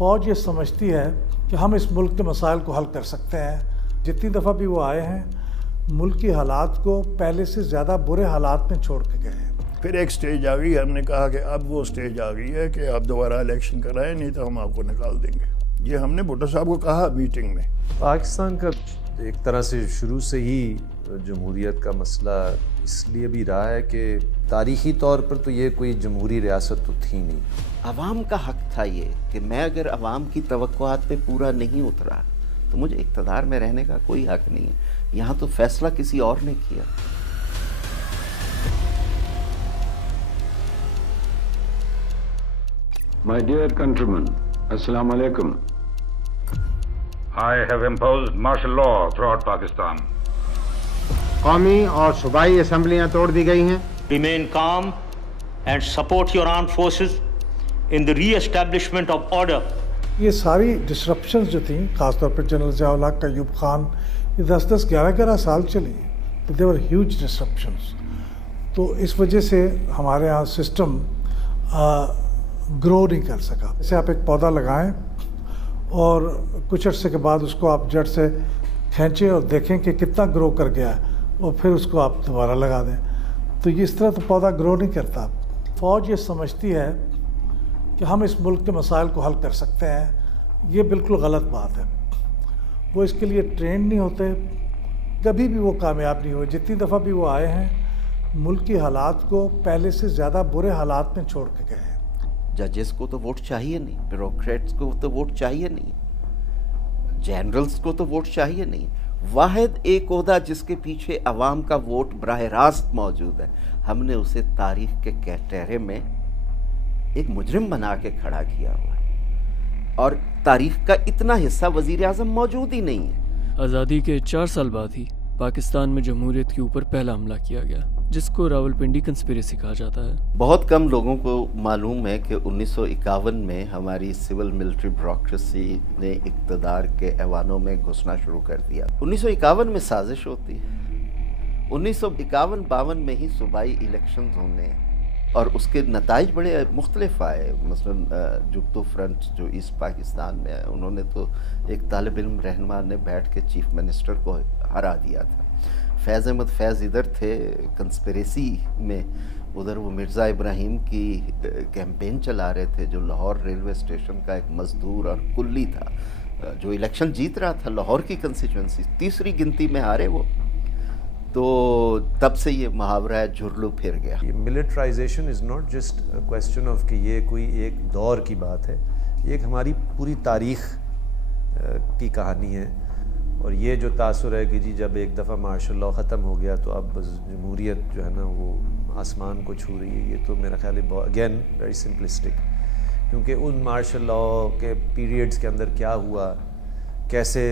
فوج یہ سمجھتی ہے کہ ہم اس ملک کے مسائل کو حل کر سکتے ہیں. جتنی دفعہ بھی وہ آئے ہیں ملک کی حالات کو پہلے سے زیادہ برے حالات میں چھوڑ کے گئے ہیں. پھر ایک سٹیج آ گئی, ہم نے کہا کہ اب وہ سٹیج آ گئی ہے کہ آپ دوبارہ الیکشن کرائیں, نہیں تو ہم آپ کو نکال دیں گے. یہ ہم نے بھٹو صاحب کو کہا میٹنگ میں. پاکستان کا ایک طرح سے شروع سے ہی جمہوریت کا مسئلہ اس لیے بھی رہا ہے کہ تاریخی طور پر تو یہ کوئی جمہوری ریاست تو تھی نہیں. عوام کا حق تھا یہ کہ میں اگر عوام کی توقعات پہ پورا نہیں اترا تو مجھے اقتدار میں رہنے کا کوئی حق نہیں ہے. یہاں تو فیصلہ کسی اور نے کیا. My dear countrymen, Assalamu alaikum. I have imposed martial law throughout Pakistan. قومی اور صوبائی اسمبلیاں توڑ دی گئی ہیں. Remain calm and support your armed forces in the re-establishment of order. یہ ساری ڈسرپشنز جو تھیں, خاص طور پہ جنرل ضیاء الحق, ایوب خان, یہ 10-11 سال چلی. They were huge disruptions. تو اس وجہ سے ہمارے ہاں سسٹم گرو نہیں کر سکا. جیسے آپ ایک پودا لگائیں اور کچھ عرصے کے بعد اس کو آپ جڑ سے کھینچیں اور دیکھیں کہ کتنا گرو کر گیا ہے, اور پھر اس کو آپ دوبارہ لگا دیں, تو یہ اس طرح تو پودا گرو نہیں کرتا. فوج یہ سمجھتی ہے کہ ہم اس ملک کے مسائل کو حل کر سکتے ہیں. یہ بالکل غلط بات ہے. وہ اس کے لیے ٹرینڈ نہیں ہوتے, کبھی بھی وہ کامیاب نہیں ہوئے. جتنی دفعہ بھی وہ آئے ہیں ملک کی حالات کو پہلے سے زیادہ برے حالات میں چھوڑ کے گئے ہیں. ججز کو تو ووٹ چاہیے نہیں, بیوروکریٹس کو تو ووٹ چاہیے نہیں, جنرلز کو تو ووٹ چاہیے نہیں. واحد ایک عہدہ جس کے پیچھے عوام کا ووٹ براہ راست موجود ہے, ہم نے اسے تاریخ کے کٹہرے میں ایک مجرم بنا کے کھڑا کیا ہوا ہے, اور تاریخ کا اتنا حصہ وزیر اعظم موجود ہی نہیں ہے. آزادی کے 4 سال بعد ہی پاکستان میں جمہوریت کے اوپر پہلا حملہ کیا گیا, جس کو راولپنڈی کنسپیریسی کہا جاتا ہے. بہت کم لوگوں کو معلوم ہے کہ 1951 میں ہماری سول ملٹری بیوروکریسی نے اقتدار کے ایوانوں میں گھسنا شروع کر دیا. 1951 میں سازش ہوتی ہے, 1951-52 میں ہی صوبائی الیکشنز ہونے ہیں, اور اس کے نتائج بڑے مختلف آئے. مثلا جبتو فرنٹ جو ایسٹ پاکستان میں ہے, انہوں نے تو ایک طالب علم رہنما نے بیٹھ کے چیف منسٹر کو ہرا دیا تھا. فیض احمد فیض ادھر تھے کنسپیریسی میں, ادھر وہ مرزا ابراہیم کی کیمپین چلا رہے تھے, جو لاہور ریلوے اسٹیشن کا ایک مزدور اور کلی تھا, جو الیکشن جیت رہا تھا لاہور کی کنسٹیچوئنسی, تیسری گنتی میں ہارے وہ. تو تب سے یہ محاورہ ہے جھرلو پھر گیا. Militarisation is not just question of کہ یہ کوئی ایک دور کی بات ہے, یہ ایک ہماری پوری تاریخ کی کہانی ہے. اور یہ جو تاثر ہے کہ جی جب ایک دفعہ مارشل لاء ختم ہو گیا تو اب جمہوریت جو ہے نا وہ آسمان کو چھو رہی ہے, یہ تو میرا خیال ہے اگین ویری سمپلسٹک. کیونکہ ان مارشل لاء کے پیریڈز کے اندر کیا ہوا, کیسے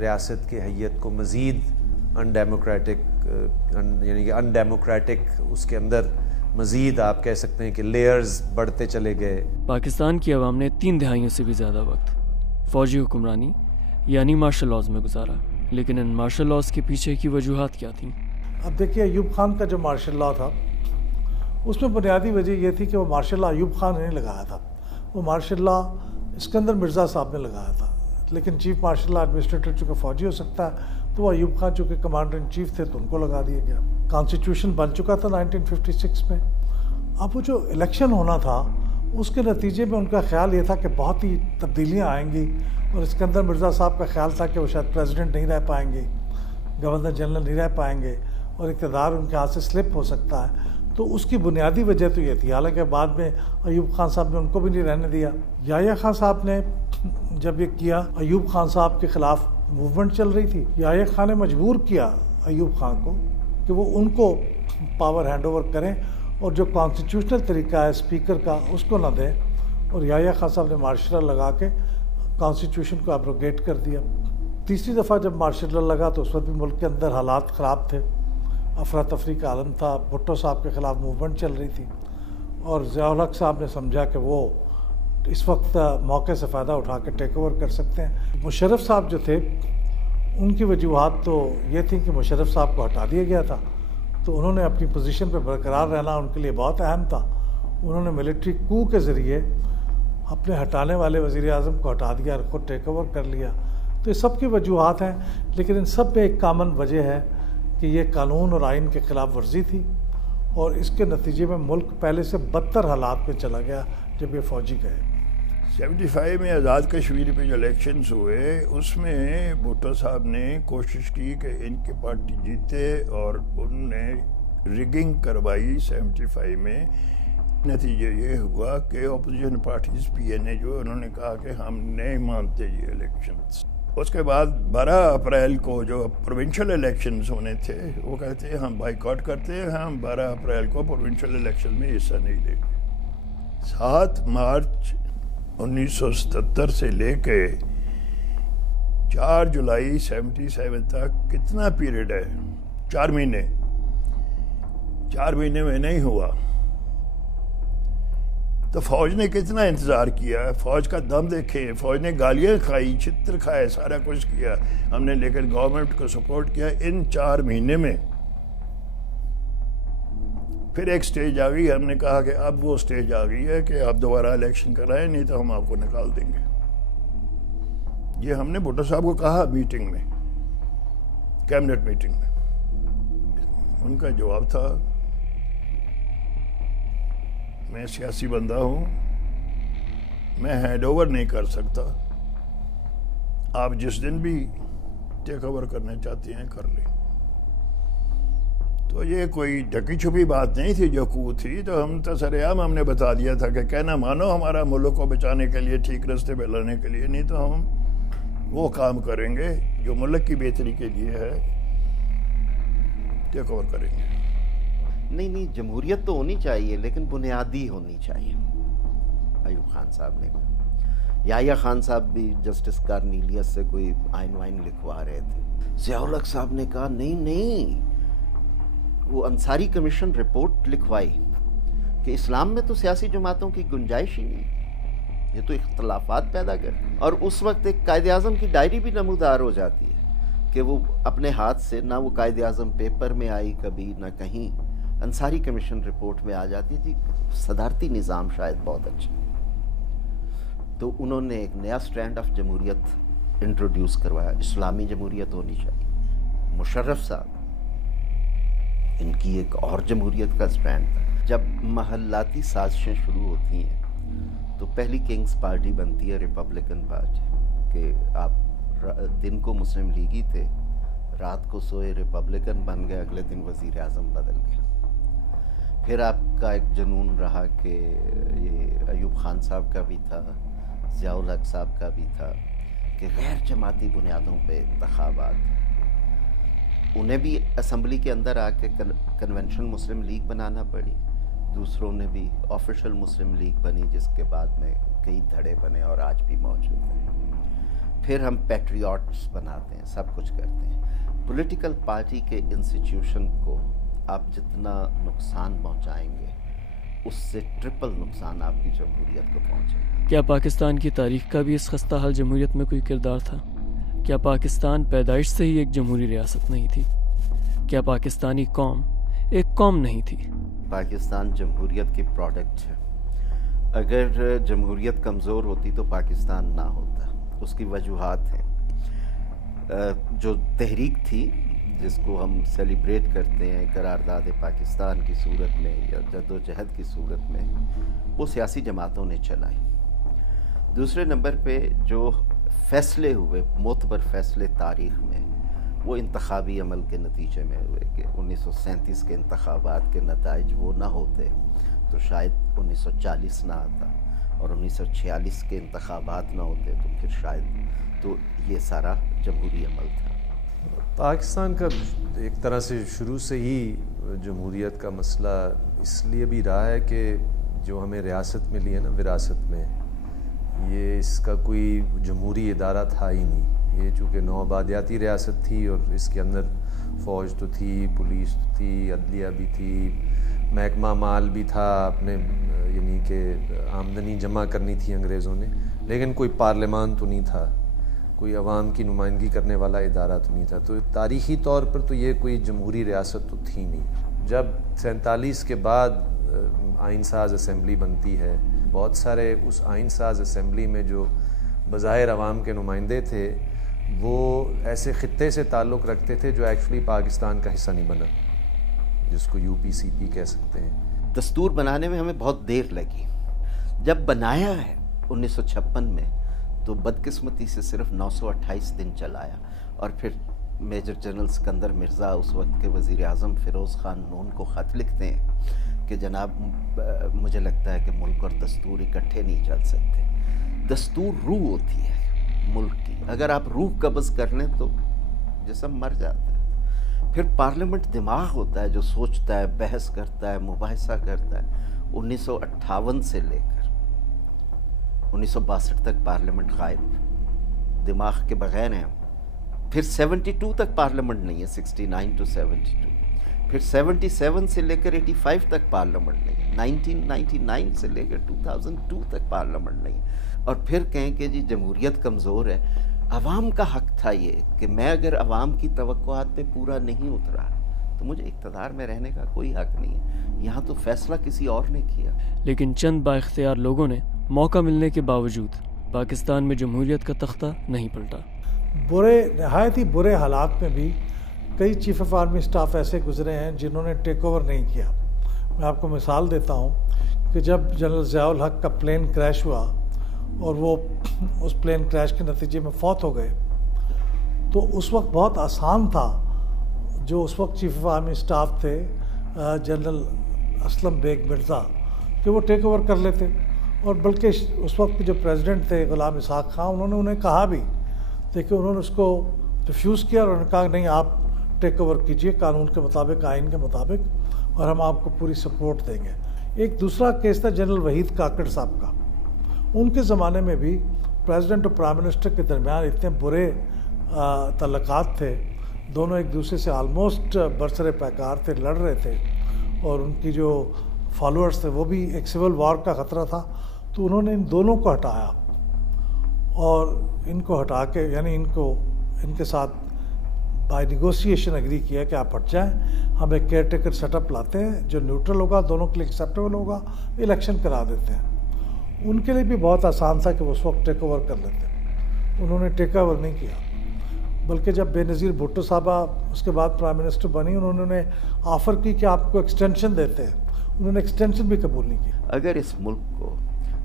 ریاست کی حیت کو مزید انڈیموکریٹک یعنی کہ انڈیموکریٹک اس کے اندر مزید آپ کہہ سکتے ہیں کہ لیئرز بڑھتے چلے گئے. پاکستان کی عوام نے 3 دہائیوں سے بھی زیادہ وقت فوجی حکمرانی یعنی مارشل لاز میں گزارا, لیکن ان مارشل لاز کے پیچھے کی وجوہات کیا تھیں؟ اب دیکھیے, ایوب خان کا جو مارشل لا تھا اس میں بنیادی وجہ یہ تھی کہ وہ مارشل لا ایوب خان نے نہیں لگایا تھا, وہ مارشل لا اسکندر مرزا صاحب نے لگایا تھا. لیکن چیف مارشل لا ایڈمنسٹریٹر چونکہ فوجی ہو سکتا ہے, تو وہ ایوب خان چونکہ کمانڈر ان چیف تھے تو ان کو لگا دیا گیا. کانسٹیٹیوشن بن چکا تھا 1956 میں. اب وہ جو الیکشن ہونا تھا اس کے نتیجے میں ان کا خیال یہ تھا کہ بہت ہی تبدیلیاں آئیں گی, اور اسکندر مرزا صاحب کا خیال تھا کہ وہ شاید پریزیڈنٹ نہیں رہ پائیں گے, گورنر جنرل نہیں رہ پائیں گے, اور اقتدار ان کے ہاتھ سے سلپ ہو سکتا ہے. تو اس کی بنیادی وجہ تو یہ تھی. حالانکہ بعد میں ایوب خان صاحب نے ان کو بھی نہیں رہنے دیا. یحییٰ خان صاحب نے جب یہ کیا, ایوب خان صاحب کے خلاف موومنٹ چل رہی تھی, یحییٰ خان نے مجبور کیا ایوب خان کو کہ وہ ان کو پاور ہینڈ اوور کریں, اور جو کانسٹیٹیوشنل طریقہ ہے اسپیکر کا اس کو نہ دیں. اور یحییٰ خان صاحب نے مارشل لا لگا کے کانسٹیٹیوشن کو ایبروگیٹ کر دیا. تیسری دفعہ جب مارشل لا لگا تو اس وقت بھی ملک کے اندر حالات خراب تھے, افراتفری کا عالم تھا, بھٹو صاحب کے خلاف موومنٹ چل رہی تھی, اور ضیاء الحق صاحب نے سمجھا کہ وہ اس وقت موقع سے فائدہ اٹھا کے ٹیک اوور کر سکتے ہیں. مشرف صاحب جو تھے ان کی وجوہات تو یہ تھیں کہ مشرف صاحب کو ہٹا دیا گیا تھا, تو انہوں نے اپنی پوزیشن پہ برقرار رہنا ان کے لیے بہت اہم تھا. انہوں نے ملٹری کو کے ذریعے اپنے ہٹانے والے وزیر اعظم کو ہٹا دیا اور خود ٹیک اوور کر لیا. تو یہ سب کی وجوہات ہیں، لیکن ان سب میں ایک کامن وجہ ہے کہ یہ قانون اور آئین کے خلاف ورزی تھی، اور اس کے نتیجے میں ملک پہلے سے بدتر حالات میں چلا گیا جب یہ فوجی گئے. 75 میں آزاد کشمیر پہ جو الیکشنز ہوئے اس میں بھٹو صاحب نے کوشش کی کہ ان کی پارٹی جیتے، اور انہوں نے ریگنگ کروائی 75 میں. نتیجہ یہ ہوا کہ اپوزیشن پارٹیز پی این اے جو انہوں نے کہا کہ ہم نہیں مانتے یہ الیکشنز. اس کے بعد 12 اپریل کو جو پروونشل الیکشنز ہونے تھے وہ کہتے ہیں ہم بائیکاٹ کرتے ہیں، ہم 12 اپریل کو پروونشل الیکشن میں حصہ نہیں لیں گے. 7 مارچ 1977 سے لے کے 4 جولائی 77 تک کتنا پیریڈ ہے؟ 4 مہینے. 4 مہینے میں نہیں ہوا تو فوج نے کتنا انتظار کیا؟ فوج کا دم دیکھیں، فوج نے گالیاں کھائی، چھتر کھائے، سارا کچھ کیا ہم نے، لیکن گورنمنٹ کو سپورٹ کیا. ان 4 مہینے میں پھر ایک سٹیج آ گئی. ہم نے کہا کہ اب وہ سٹیج آ گئی ہے کہ آپ دوبارہ الیکشن کرائیں، نہیں تو ہم آپ کو نکال دیں گے. یہ ہم نے بھٹو صاحب کو کہا میٹنگ میں، کیبنٹ میٹنگ میں. ان کا جواب تھا میں سیاسی بندہ ہوں، میں ہینڈ اوور نہیں کر سکتا، آپ جس دن بھی ٹیک اوور کرنا چاہتے ہیں کر لیں. تو یہ کوئی ڈھکی چھپی بات نہیں تھی جو کو تھی. تو ہم سرعام ہم نے بتا دیا تھا کہ کہنا مانو ہمارا ملک کو بچانے کے لیے، ٹھیک راستے پہ لانے کے لیے، نہیں تو ہم وہ کام کریں گے جو ملک کی بہتری کے لیے ہے، ٹیک اوور کریں گے. نہیں جمہوریت تو ہونی چاہیے لیکن بنیادی ہونی چاہیے. ایوب خان صاحب نے کہا. یحییٰ خان صاحب بھی جسٹس کارنیلیس سے کوئی آئین وائن لکھوا رہے تھے. ضیاء الحق صاحب نے کہا نہیں وہ انصاری کمیشن رپورٹ لکھوائی کہ اسلام میں تو سیاسی جماعتوں کی گنجائش ہی نہیں، یہ تو اختلافات پیدا کرتے. اور اس وقت ایک قائد اعظم کی ڈائری بھی نمودار ہو جاتی ہے کہ وہ اپنے ہاتھ سے، نہ وہ قائد اعظم پیپر میں آئی کبھی، نہ کہیں انصاری کمیشن رپورٹ میں آ جاتی تھی. صدارتی نظام شاید بہت اچھا. تو انہوں نے ایک نیا سٹرینڈ آف جمہوریت انٹروڈیوس کروایا، اسلامی جمہوریت ہونی چاہیے. مشرف صاحب ان کی ایک اور جمہوریت کا سٹرینڈ تھا. جب محلاتی سازشیں شروع ہوتی ہیں تو پہلی کنگز پارٹی بنتی ہے ریپبلکن پارٹی، کہ آپ دن کو مسلم لیگی تھے، رات کو سوئے ریپبلکن بن گئے، اگلے دن وزیر اعظم بدل گئے. پھر آپ کا ایک جنون رہا کہ یہ ایوب خان صاحب کا بھی تھا، ضیاء الحق صاحب کا بھی تھا، کہ غیر جماعتی بنیادوں پہ انتخابات. انہیں بھی اسمبلی کے اندر آ کے کنونشن مسلم لیگ بنانا پڑی. دوسروں نے بھی آفیشل مسلم لیگ بنی، جس کے بعد میں کئی دھڑے بنے اور آج بھی موجود ہیں. پھر ہم پیٹریوٹس بناتے ہیں، سب کچھ کرتے ہیں. پولیٹیکل پارٹی کے انسٹیٹیوشن کو آپ جتنا نقصان پہنچائیں گے اس سے ٹرپل نقصان آپ کی جمہوریت کو پہنچے گا. کیا پاکستان کی تاریخ کا بھی اس خستہ حال جمہوریت میں کوئی کردار تھا؟ کیا پاکستان پیدائش سے ہی ایک جمہوری ریاست نہیں تھی؟ کیا پاکستانی قوم ایک قوم نہیں تھی؟ پاکستان جمہوریت کی پروڈکٹ ہے. اگر جمہوریت کمزور ہوتی تو پاکستان نہ ہوتا. اس کی وجوہات ہیں. جو تحریک تھی جس کو ہم سیلیبریٹ کرتے ہیں قرارداد پاکستان کی صورت میں یا جد و جہد کی صورت میں، وہ سیاسی جماعتوں نے چلائی. دوسرے نمبر پہ جو فیصلے ہوئے، معتبر فیصلے تاریخ میں، وہ انتخابی عمل کے نتیجے میں ہوئے. کہ 1937 کے انتخابات کے نتائج وہ نہ ہوتے تو شاید 1940 نہ آتا، اور 1946 کے انتخابات نہ ہوتے تو پھر شاید، تو یہ سارا جمہوری عمل تھا. پاکستان کا ایک طرح سے شروع سے ہی جمہوریت کا مسئلہ اس لیے بھی رہا ہے کہ جو ہمیں ریاست ملی ہے نا، وراثت میں، یہ اس کا کوئی جمہوری ادارہ تھا ہی نہیں. یہ چونکہ نوآبادیاتی ریاست تھی اور اس کے اندر فوج تو تھی، پولیس تو تھی، عدلیہ بھی تھی، محکمہ مال بھی تھا اپنے، یعنی کہ آمدنی جمع کرنی تھی انگریزوں نے، لیکن کوئی پارلیمان تو نہیں تھا، کوئی عوام کی نمائندگی کرنے والا ادارہ تو نہیں تھا. تو تاریخی طور پر تو یہ کوئی جمہوری ریاست تو تھی نہیں. جب 47 کے بعد آئین ساز اسمبلی بنتی ہے بہت سارے اس آئین ساز اسمبلی میں جو بظاہر عوام کے نمائندے تھے وہ ایسے خطے سے تعلق رکھتے تھے جو ایکچولی پاکستان کا حصہ نہیں بنا، جس کو یو پی سی پی کہہ سکتے ہیں۔ دستور بنانے میں ہمیں بہت دیر لگی۔ جب بنایا ہے 1956 میں تو بدقسمتی سے صرف 928 دن چلایا، اور پھر میجر جنرل سکندر مرزا اس وقت کے وزیر اعظم فیروز خان نون کو خط لکھتے ہیں کہ جناب مجھے لگتا ہے کہ ملک اور دستور اکٹھے نہیں چل سکتے۔ دستور روح ہوتی ہے ملک کی، اگر آپ روح قبض کر لیں تو جسم مر جاتا ہے۔ پھر پارلیمنٹ دماغ ہوتا ہے جو سوچتا ہے، بحث کرتا ہے، مباحثہ کرتا ہے۔ 1958 سے لے کر 1962 تک پارلیمنٹ غائب، دماغ کے بغیر ہیں۔ پھر 72 تک پارلیمنٹ نہیں ہے، 69 to 72۔ پھر 77 سے لے کر 85 تک پارلیمنٹ نہیں ہے، 1999 سے لے کر 2002 تک پارلیمنٹ نہیں ہے۔ اور پھر کہیں کہ جی جمہوریت کمزور ہے۔ عوام کا حق تھا یہ کہ میں اگر عوام کی توقعات پہ پورا نہیں اترا تو مجھے اقتدار میں رہنے کا کوئی حق نہیں ہے۔ یہاں تو فیصلہ کسی اور نے کیا۔ لیکن چند با اختیار لوگوں نے موقع ملنے کے باوجود پاکستان میں جمہوریت کا تختہ نہیں پلٹا۔ نہایت ہی برے حالات میں بھی کئی چیف آف آرمی اسٹاف ایسے گزرے ہیں جنہوں نے ٹیک اوور نہیں کیا۔ میں آپ کو مثال دیتا ہوں کہ جب جنرل ضیاء الحق کا پلین کریش ہوا اور وہ اس پلین کریش کے نتیجے میں فوت ہو گئے، تو اس وقت بہت آسان تھا، جو اس وقت چیف آف آرمی اسٹاف تھے جنرل اسلم بیگ مرزا، کہ وہ ٹیک اوور کر لیتے۔ اور بلکہ اس وقت کے جو پریزیڈنٹ تھے غلام اسحاق خان، انہوں نے انہیں کہا بھی، لیکن انہوں نے اس کو ریفیوز کیا اور انہوں نے کہا نہیں، آپ ٹیک اوور کیجئے قانون کے مطابق، آئین کے مطابق، اور ہم آپ کو پوری سپورٹ دیں گے۔ ایک دوسرا کیس تھا جنرل وحید کاکڑ صاحب کا۔ ان کے زمانے میں بھی پریزیڈنٹ اور پرائم منسٹر کے درمیان اتنے برے تعلقات تھے، دونوں ایک دوسرے سے آلموسٹ برسر پیکار تھے، لڑ رہے تھے، اور ان کی جو فالوورز تھے وہ بھی ایک سول وار کا خطرہ تھا۔ تو انہوں نے ان دونوں کو ہٹایا اور ان کو ہٹا کے، یعنی ان کے ساتھ بائی نیگوسیشن اگری کیا کہ آپ ہٹ جائیں، ہم ایک کیئر ٹیکر سیٹ اپ لاتے ہیں جو نیوٹرل ہوگا، دونوں کے لیے ایکسیپٹیبل ہوگا، الیکشن کرا دیتے ہیں۔ ان کے لیے بھی بہت آسان تھا کہ وہ اس وقت ٹیک اوور کر لیتے، انہوں نے ٹیک اوور نہیں کیا، بلکہ جب بے نظیر بھٹو صاحبہ اس کے بعد پرائم منسٹر بنی، انہوں نے آفر کی کہ آپ کو ایکسٹینشن دیتے ہیں، انہوں نے ایکسٹینشن بھی قبول نہیں کیا۔ اگر اس ملک کو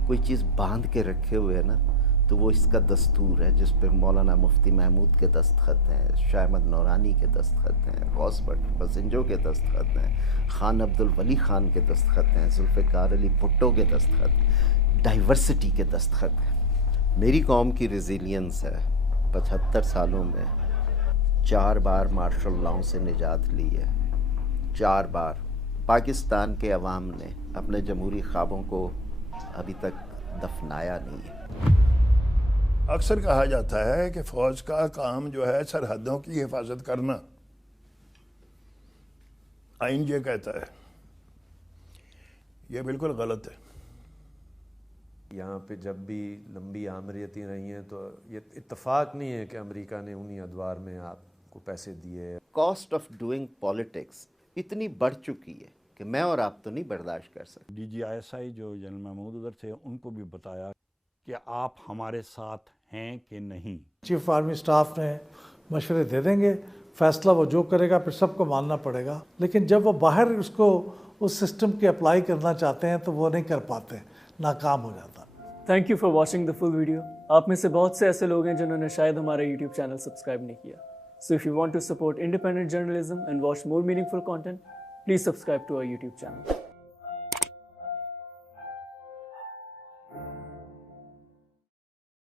کوئی چیز باندھ کے رکھے ہوئے ہے نا تو وہ اس کا دستور ہے، جس پہ مولانا مفتی محمود کے دستخط ہیں، شاہ احمد نورانی کے دستخط ہیں، غوث بٹ بزنجو کے دستخط ہیں، خان عبدالولی خان کے دستخط ہیں، ذوالفقار علی بھٹو کے دستخط، ڈائیورسٹی کے دستخط ہیں۔ میری قوم کی ریزیلینس ہے، 75 سالوں میں 4 بار مارشل لاؤ سے نجات لی ہے، 4 بار۔ پاکستان کے عوام نے اپنے جمہوری خوابوں کو ابھی تک دفنایا نہیں ہے۔ اکثر کہا جاتا ہے کہ فوج کا کام جو ہے سرحدوں کی حفاظت کرنا، آئین یہ کہتا ہے، یہ بالکل غلط ہے۔ یہاں پہ جب بھی لمبی آمریتیں رہی ہیں تو یہ اتفاق نہیں ہے کہ امریکہ نے انہی ادوار میں آپ کو پیسے دیے۔ کاسٹ آف ڈوئنگ پالیٹکس اتنی بڑھ چکی ہے کہ میں اور آپ تو نہیں برداشت کر سکتے۔ D G I S I جو جنرل محمود ادھر تھے، ان کو بھی بتایا کہ آپ ہمارے ساتھ ہیں کہ نہیں۔ چیف آرمی اسٹاف نے مشورے دے دیں گے، فیصلہ وہ جو کرے گا پھر سب کو ماننا پڑے گا، لیکن جب وہ باہر اس سسٹم کے اپلائی کرنا چاہتے ہیں تو وہ نہیں کر پاتے، ناکام ہو جاتا۔ Thank you for watching the full video. آپ میں سے بہت سے ایسے لوگ ہیں جنہوں نے شاید ہمارا یوٹیوب چینل سبسکرائب نہیں کیا۔ So if you want to support independent journalism and watch more meaningful content, please subscribe to our YouTube channel.